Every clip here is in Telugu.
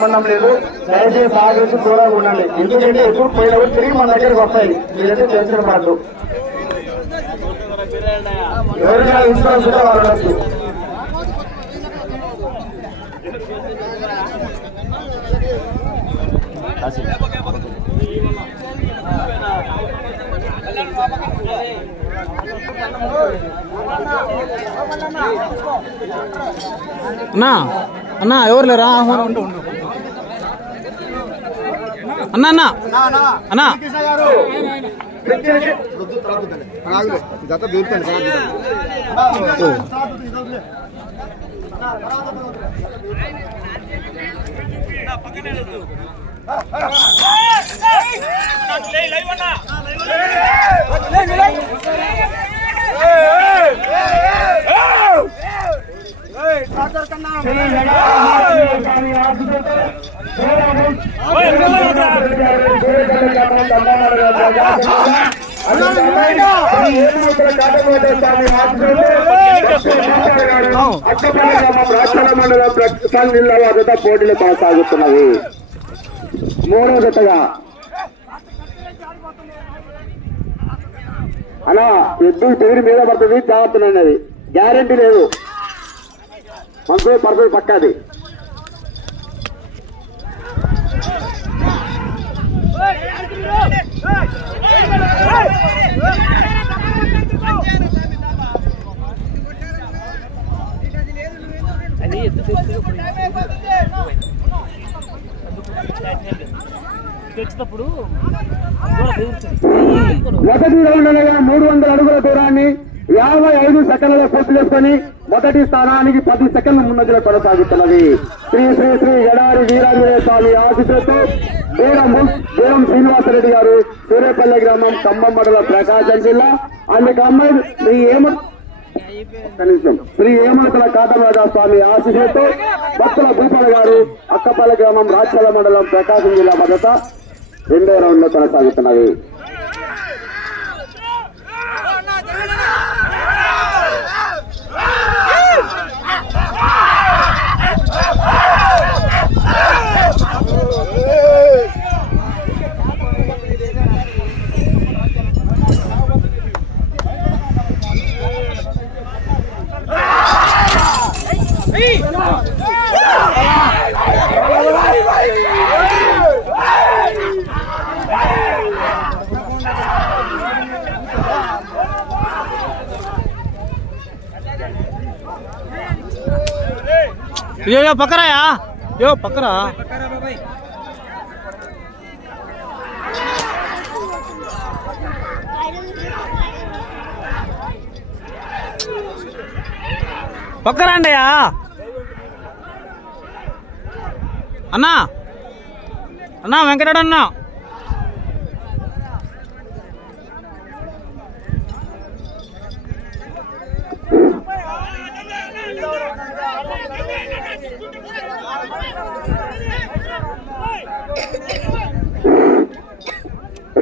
సంబంధం లేదు. దయచేసి ఆగేసి దూరంగా ఉండండి. ఎందుకంటే ఎప్పుడు పోయినప్పుడు తిరిగి మన దగ్గరికి వస్తాయి. మీరైతే టెన్షన్ పడదు ఎవరికైనా ఇన్సూరెన్స్ ఉంటే వాళ్ళు ఉండొచ్చు అన్నా అన్నా ఎవరు లేరా? ఉండు ఉండు. అన్న అన్న అన్న కన్నా మండలం పోటీలు కొనసాగుతున్నవి మూడో జతగా అలా ఎద్దు చెవిరి మీద పడుతుంది జాగ్రత్తనది గ్యారంటీ లేదు మనసు పడుతుంది పక్కది తెచ్చినప్పుడు మొదటి రౌండ్ మూడు వందల అడుగుల దూరాన్ని యాభై ఐదు సెకండ్లలో పూర్తి చేసుకొని మొదటి స్థానానికి పది సెకండ్ల ముందంజలో కొనసాగుతున్నది. శ్రీ శ్రీ శ్రీ ఎడారి వీరాంజనేయ స్వామి ఆశీస్సులతో బీరం బీరం శ్రీనివాసరెడ్డి గారు సూర్యపల్లి గ్రామం ఖమ్మం మండలం ప్రకాశం జిల్లా. అందుకు అమ్మాయి శ్రీ ఏమ కనీసం శ్రీ ఏమనతల కాటమరాజా స్వామి ఆశీస్సులతో భక్తుల భూపాల గారు అక్కపల్లి గ్రామం రాచల మండలం ప్రకాశం జిల్లా భద్రత రెండో రౌండ్లో కొనసాగుతున్నది. యో యో పక్కరాయా యో. పక్కరా. పక్కరా అండియా అన్నా. అన్నా వెంకటడు అన్నా.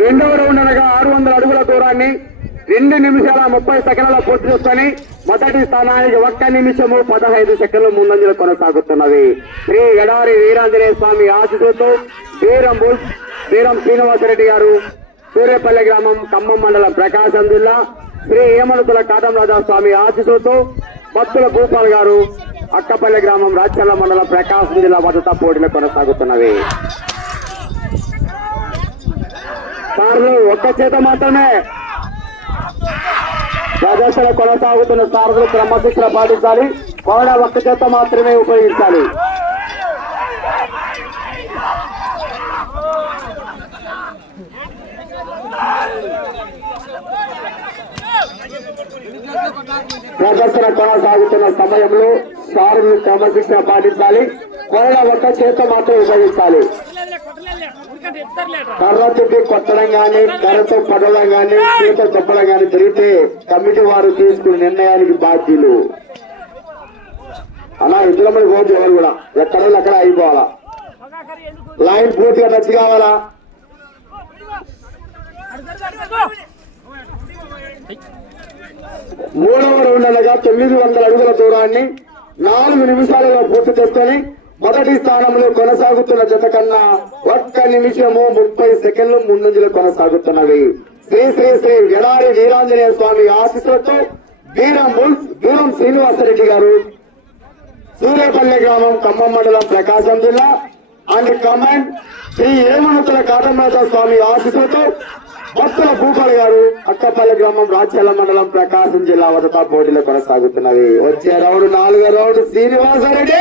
రెండవ రౌండ్ అనగా ఆరు వందల అడుగుల దూరాన్ని రెండు నిమిషాల ముప్పై సెకండ్ల పూర్తి చేసుకొని మొదటి స్థానానికి ఒక్క నిమిషము పదహైదు సెకండ్లు ముందంజలు కొనసాగుతున్నది శ్రీ ఎడారి వీరాంజనేయ స్వామి ఆశీస్సులతో వీరం బుల్ వీరం శ్రీనివాసరెడ్డి గారు సూర్యపల్లి గ్రామం ఖమ్మం మండలం ప్రకాశం జిల్లా శ్రీ ఏమనుతుల కాటంరాజా స్వామి ఆశీస్సులతో భక్తుల భూపాల్ గారు అక్కపల్లి గ్రామం రాచల్ల మండలం ప్రకాశం జిల్లా భద్రతా పోటీలు కొనసాగుతున్నవి. సార్లు ఒక్క చేత మాత్రమే. ప్రదర్శన కొనసాగుతున్న సారథులు క్రమశిక్షణ పాటించాలి. కోడ ఒక్క చేత మాత్రమే ఉపయోగించాలి. ప్రదర్శన కొనసాగుతున్న సమయంలో సార్లు క్రమశిక్షణ పాటించాలి. కోడ ఒక్క చేత మాత్రం ఉపయోగించాలి. కర్ర చుట్టి కొట్టడం గాని కర్రతో పడడం గాని చేత చెప్పడం గాని జరిగితే కమిటీ వారు తీసుకున్న నిర్ణయానికి బాధ్యులు. అలా ఇద్దరు పోటీ ఎవరు కూడా? ఎక్కడ అక్కడ అయిపోవాలా? లైన్ పూర్తిగా టచ్ కావాలా? మూడవ రౌండ్ అనగా తొమ్మిది వందల అడుగుల దూరాన్ని నాలుగు నిమిషాలలో పూర్తి చేసుకొని మొదటి స్థానంలో కొనసాగుతున్న జత కన్నా ఒక్క నిమిషము ముప్పై సెకండ్లు ముందంజలు కొనసాగుతున్నవి. శ్రీ శ్రీ శ్రీ ఎడారి వీరాంజనేయ స్వామి ఆశీస్సులతో వీరం వీరం శ్రీనివాసరెడ్డి గారు సూర్యపల్లి గ్రామం ఖమ్మం మండలం ప్రకాశం జిల్లా అండ్ కమాండ్ శ్రీ ఏమనుతుల కాటమేత స్వామి ఆశీస్సులతో భక్తుల భూపాల్ గారు అక్కపల్లి గ్రామం రాజ్యాల మండలం ప్రకాశం జిల్లా వద్ద పోటీలు కొనసాగుతున్నవి. వచ్చే రౌండ్ నాలుగో రౌండ్ శ్రీనివాసరెడ్డి!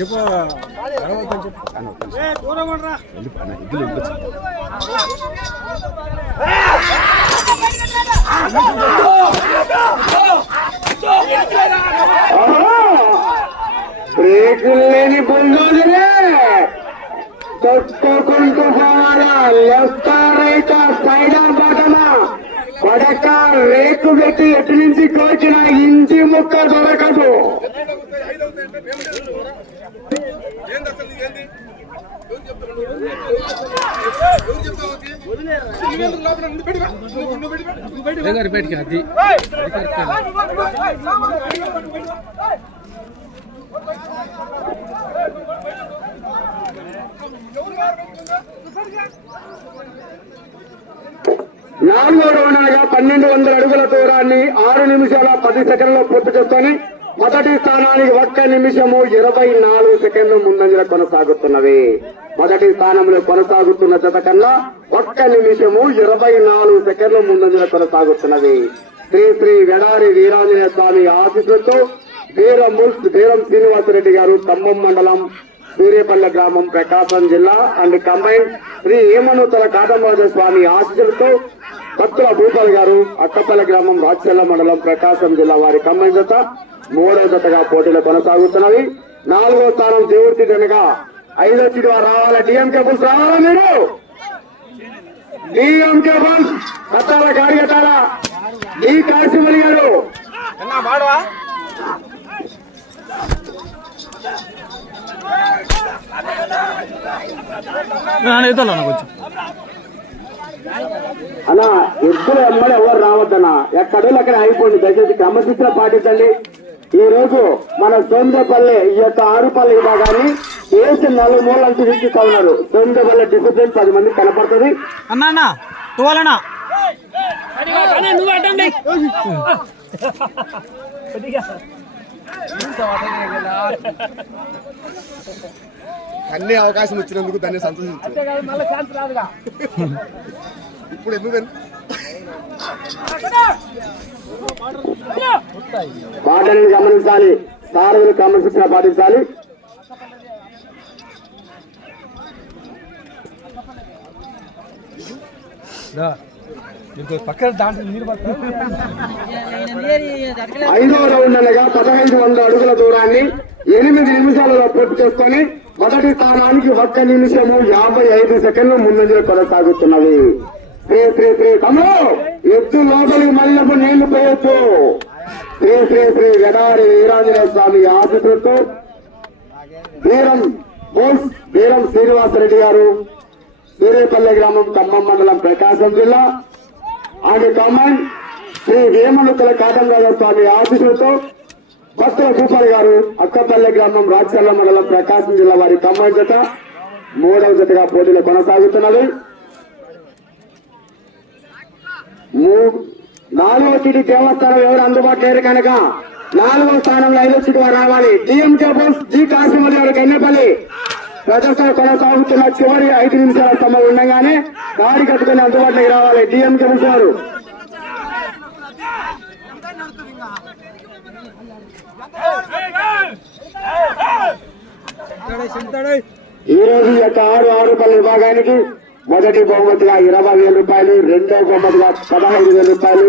చెప్పు. బ్రేకులు లేని బుల్డోజరే. తొక్కుకుంటూ పోవాలా? లెఫ్ట్ రైట్ సైడ్ కొడక రేకు పెట్టి ఎటు నుంచి కోచిన ఇంటి ముక్క దొరకదు. బయటికి అది నాలుగో రౌండ్గా పన్నెండు వందల అడుగుల దూరాన్ని ఆరు నిమిషాల పది సెకండ్లో పూర్తి చేసుకొని మొదటి స్థానానికి ఒక్క నిమిషము ఇరవై నాలుగు సెకండ్లు ముందంజల కొనసాగుతున్నవి. మొదటి స్థానంలో కొనసాగుతున్న జత కన్నా ఒక్క నిమిషము ఇరవై నాలుగు సెకండ్లు ముందంజల కొనసాగుతున్నవి. శ్రీ శ్రీ వెడారి వీరాంజనేయ స్వామి ఆశీస్సులతో వీరం వీరం శ్రీనివాసరెడ్డి గారు ఖమ్మం మండలం సూర్యపల్లె గ్రామం ప్రకాశం జిల్లా అండ్ కంబైన్ శ్రీ హేమనూతల కాదంబరాజ స్వామి ఆశీస్సులతో భక్తుల భూపాల్ గారు అక్కపల్లె గ్రామం రాచల్ల మండలం ప్రకాశం జిల్లా వారి కంబైన్ జత మూడో జతగా పోటీలు కొనసాగుతున్నవి నాలుగో స్థానం దేవుడి జనగా ఐదో వారు రావాలా డిఎంకే బుల్స్. రావాలా మీరు? DMK bulls. కట్టాల గాడి కట్టాలా డి కాశీమణి గారు. అలా ఎద్దులు ఎమ్మడి ఎవరు రావద్దన్నా? ఎక్కడో అక్కడ అయిపోయింది. దయచేసి క్రమశిక్షణ పాటించండి. ఈ రోజు మన సొంతపల్లి ఈ యొక్క ఆరుపల్లి విభాగాన్ని వేసి నలుగు మూల నుంచి వీక్షిస్తా ఉన్నారు సొంతపల్లి డిసిప్లిన్ పది మంది కనపడుతుంది. అన్నా అన్నా అవకాశం ఇచ్చినందుకు దాన్ని సంతోషించారు ఇప్పుడు ఎందుకని పాటని గమనించాలి సారథులు క్రమశిక్షణ పాటించాలి. పక్కన దాంట్లో నీరు ఐదో రౌండ్ అనగా పదహైదు వందల అడుగుల దూరాన్ని ఎనిమిది నిమిషాలలో పూర్తి చేసుకొని మొదటి స్థానానికి ఒక్క నిమిషము యాభై ఐదు సెకండ్లు ముందంజలు కొనసాగుతున్నవి శ్రీ శ్రీ శ్రీ తమ్ముడు ఎత్తు లోపలికి మళ్ళీ నీళ్ళు పోయొచ్చు. శ్రీ శ్రీ శ్రీ వెడారి వీరాంజనేయ స్వామి ఆశీస్సులతో వీరం బోస్ వీరం శ్రీనివాసరెడ్డి గారు సూర్యపల్లి గ్రామం ఖమ్మం మండలం ప్రకాశం జిల్లా. ఆమె కమాండ్ శ్రీ వేమనుతుల కాటంరాజ స్వామి ఆశీస్సులతో భక్తుల భూపాల్ గారు అక్కపల్లె గ్రామం రాచల్ల మండలం ప్రకాశం జిల్లా వారి కమాండ్ జత మూడవ జతగా పోటీలు కొనసాగుతున్నది. మూడు. నాలుగో సీటు దేవస్థానం ఎవరు అందుబాటులో లేరు కనుక నాలుగో స్థానంలో ఐదో సీటు వారు రావాలి. డిఎం బోస్ జి కాశీమల్ గారు కన్నెపల్లి ప్రదర్శన కొనసాగుతున్న చివరి ఐదు నిమిషాల సమయం ఉండగానే దారి కట్టుకుని అందుబాటులోకి రావాలి డిఎం బోస్ గారు. ఈ రోజు ఈ యొక్క ఆరు ఆరు పల్లె విభాగానికి మొదటి బహుమతిగా ఇరవై వేల రూపాయలు రెండో బహుమతిగా పదహైదు వేల రూపాయలు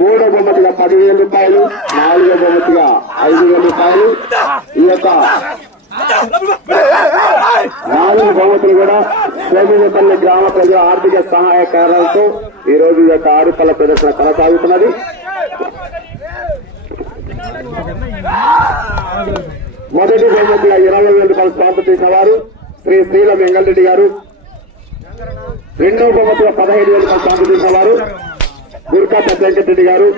మూడో బహుమతిగా పదివేల రూపాయలు నాలుగో బహుమతిగా ఐదు వేల రూపాయలు. ఈ యొక్క నాలుగు బహుమతులు కూడా సోమినపల్లి గ్రామ ప్రజల ఆర్థిక సహాయకారాలతో ఈ రోజు ఈ యొక్క ఆరుపల్ల ప్రదర్శన కొనసాగుతున్నది. మొదటి బహుమతిగా ఇరవై వేల రూపాయలు స్వాగతించిన వారు శ్రీ శ్రీలం వెంగళరెడ్డి గారు. రెండవ బహుమతిగా పదహైదు వేలు రూపాయలు స్వాగతం చేసిన వారు గుర్కా వెంకటరెడ్డి గారు.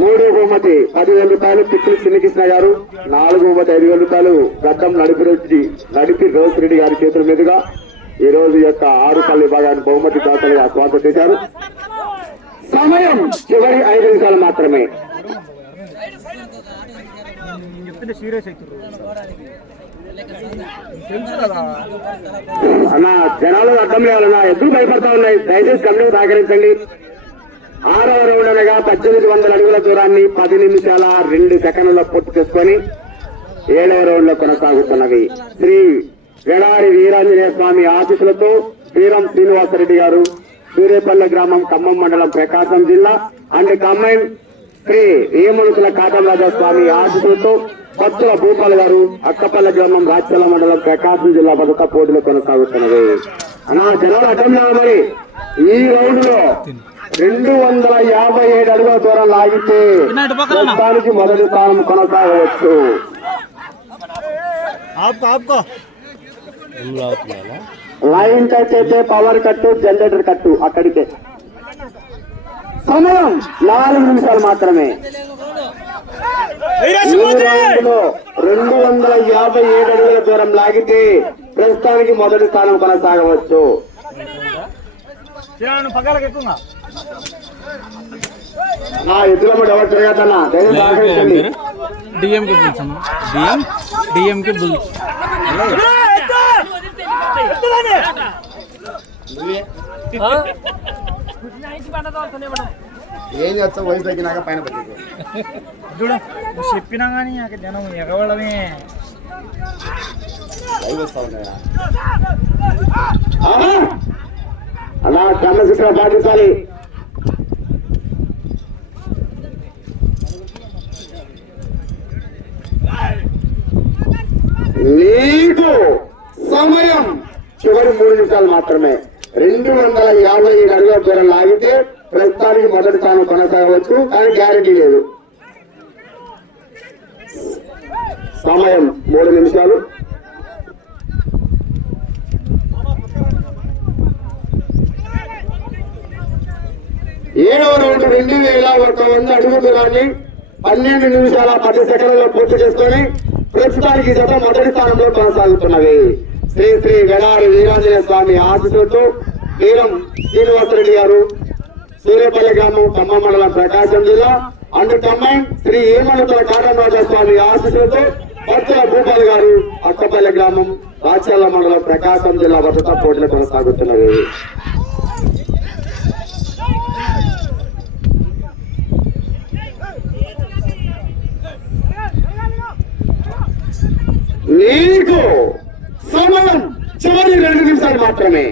మూడో బహుమతి పదివేల రూపాయలు పిక్కులు చిన్నకృష్ణ గారు. నాలుగు బహుమతి ఐదు వేల రూపాయలు గడ్డం నడిపి రెడ్డి నడిపి రెడ్డి గారి చేతుల మీదుగా ఈ రోజు యొక్క ఆరు పల్లి విభాగాన్ని బహుమతి దాతలుగా స్వాగతం చేశారు. సమయం చివరి ఐదు నిమిషాలు మాత్రమే. అన్న జనాలు అర్థం లేవాలన్నా ఎందుకు భయపడతా ఉన్నాయి? దయచేసి కమిటీ సహకరించండి. ఆరవ రౌండ్ అనగా పద్దెనిమిది వందల అడుగుల దూరాన్ని పది నిమిషాల రెండు సెకండ్ల పూర్తి చేసుకొని ఏడవ రౌండ్లో కొనసాగుతున్నవి శ్రీ వెడారి వీరాంజనేయ స్వామి ఆశీస్సులతో శ్రీరాం శ్రీనివాసరెడ్డి గారు సూర్యపల్లె గ్రామం ఖమ్మం మండలం ప్రకాశం జిల్లా అండ్ ఖమ్మం శ్రీ వేమనుకుల కాటం రాజా స్వామి ఆశీస్సులతో భక్తుల భూపాల్ గారు అక్కపల్లె గ్రామం రాచల మండలం ప్రకాశం జిల్లా భద్రత పోటీలు కొనసాగుతున్నది. అన్నా జనాలు లేవు మరి. ఈ రౌండ్లో రెండు వందల యాభై ఏడు అడుగుల దూరం లాగితే. ప్రస్తుతానికి మొదటి స్థానం కొనసాగవచ్చు. లైన్ టచ్ అయితే పవర్ కట్టు జనరేటర్ కట్టు అక్కడికే. సమయం నాలుగు నిమిషాలు మాత్రమే. రౌండ్ వందల యాభై ఏడు అడుగుల దూరం లాగితే ప్రస్తుతానికి మొదటి స్థానం కొనసాగవచ్చు. పక్కలకి ఎక్కువ నా ఎదురమ్మడు ఎవరు తిరగద్దన్నా దయచేసి సహకరించండి డిఎంకి బుల్స్ అన్న డిఎం డిఎంకి బుల్స్ ఏం చేస్తావు? వయసు తగ్గినాక పైన పెట్టింది చూడు చెప్పినా కానీ అక్కడ జనం ఎగవడమే. అలా క్రమశిక్షణ పాటించాలి నీకు సమయం చివరి మూడు నిమిషాలు మాత్రమే. రెండు వందల యాభై ఏడు అడుగుల దూరం లాగితే ప్రస్తుతానికి మొదటి స్థానం కొనసాగవచ్చు కానీ గ్యారెంటీ లేదు. సమయం మూడు నిమిషాలు. ఏడవ రౌండ్ రెండు వేల ఒక వంద అడుగు దూరాన్ని పన్నెండు నిమిషాల పది సెకండ్లలో పూర్తి చేసుకొని ప్రస్తుతానికి జత మొదటి స్థానంలో కొనసాగుతున్నవి. శ్రీ శ్రీ వెడారి వీరాంజనేయ స్వామి ఆశీస్సులతో వీరం శ్రీనివాసరెడ్డి గారు సూర్యపల్లి గ్రామం ఖమ్మం మండలం ప్రకాశం జిల్లా. అండ్ కంబైన్ శ్రీ ఏమనుతల కాటమరాజ స్వామి ఆశీస్సులతో భక్తుల భూపాల్ గారు అక్కపల్లి గ్రామం రాచాల మండలం ప్రకాశం జిల్లా వద్ద పోటీలు కొనసాగుతున్నవి నీకు సమయం చివరి రెండు నిమిషాలు మాత్రమే.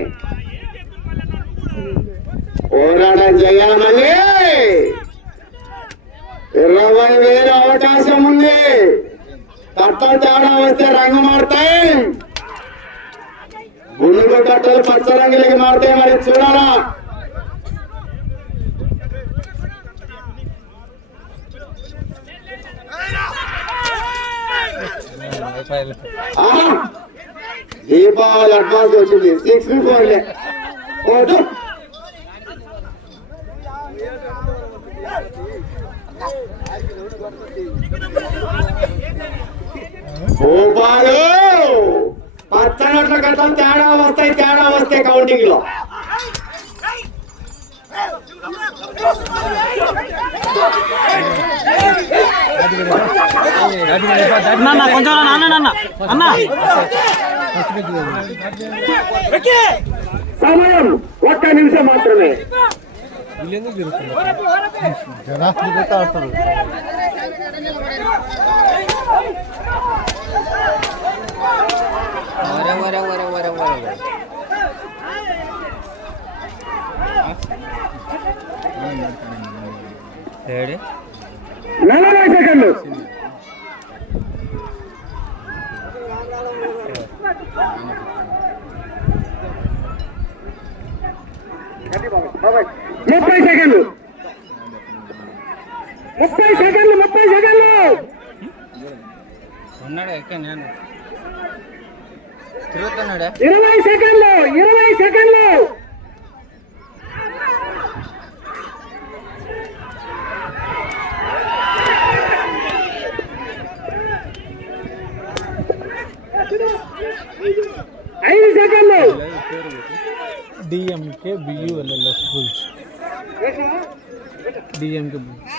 పోరాటం చేయాలని ఇరవై వేల అవకాశం ఉంది. కట్టలు తేడా వస్తే రంగు మారుతాయి. గుండు కట్టలు పచ్చ రంగులకి మారుతాయి. మరి చూడాలా? దీపావళి అడ్వాన్స్ వచ్చింది. సిక్స్ ఫోర్లే ఓటు భూపాలు పచ్చనట్ల కట్టం తేడా వస్తాయి తేడా వస్తాయి కౌంటింగ్లో. అన్న అన్న, అన్న సమయం ఒక్క నిమిషం మాత్రమే. ఏడి నలభై సెకండ్లు ముప్పై సెకండ్లు. ముప్పై సెకండ్లు ముప్పై సెకండ్లు. ఉన్నాడు? ఎక్కడ నేను ఇరవై సెకండ్లు ఇరవై సెకండ్లు ఐదు సెకండ్లు DMK B U L L S bulls DMK bulls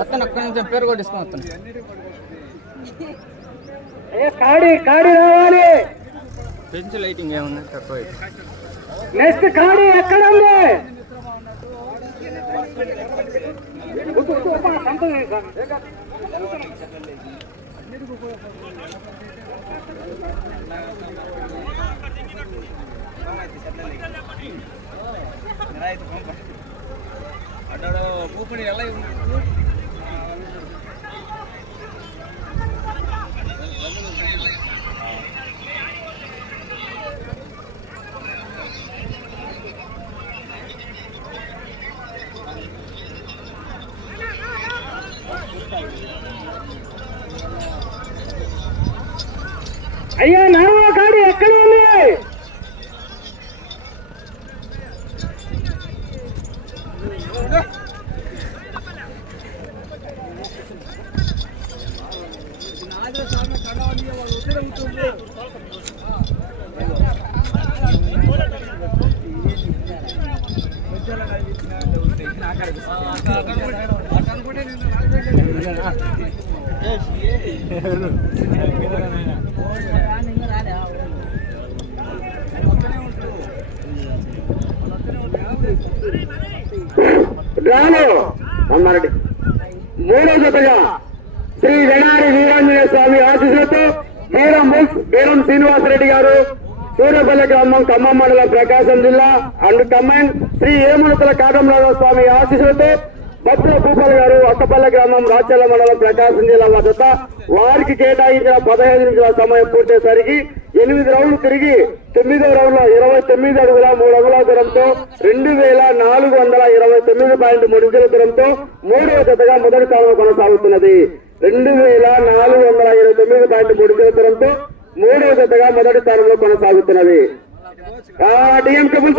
అతను ఒక్క నిమిషం పేరు కూడా తీసుకొని వస్తాను కాడి కాడి రావాలి. పెంచు లైటింగ్ ఏమన్నా తక్కువ నెక్స్ట్ కాడి ఎక్కడ ఉంది? అయ్యా నాలుగో కాడి ఎక్కడ ఉంది రాను అన్నారండి మూడో జతగా శ్రీ వెనారి వీరాంజనేయ స్వామి ఆశీస్సులతో వీరం బుల్స్ శ్రీనివాసరెడ్డి గారు సూర్యపల్లి గ్రామం ఖమ్మం మండలం ప్రకాశం జిల్లా అండ్ కమ్మన్ శ్రీ ఏమునతల కాటంరాజ స్వామి ఆశీస్సులతో భద్ర భూపాల్ గారు అక్కపల్లె గ్రామం రాచల్ల మండలం ప్రకాశం జిల్లా మద్దత వారికి కేటాయించిన పదహైదు నిమిషాల సమయం పూర్తయ్యేసరికి ఎనిమిది రౌండ్లు తిరిగి తొమ్మిదో రౌండ్లో ఇరవై తొమ్మిది అడుగుల మూడు అడుగుల దూరంతో రెండు వేల నాలుగు వందల ఇరవై తొమ్మిది పాయింట్ మూడు ఇంచుల దూరంతో మూడవ జతగా మొదటి స్థానంలో కొనసాగుతున్నది. రెండు వేల నాలుగు వందల ఇరవై తొమ్మిది పాయింట్ మూడు ఇంచుల దూరంతో మూడవ జతగా మొదటి స్థానంలో కొనసాగుతున్నది. డిఎం కబుల్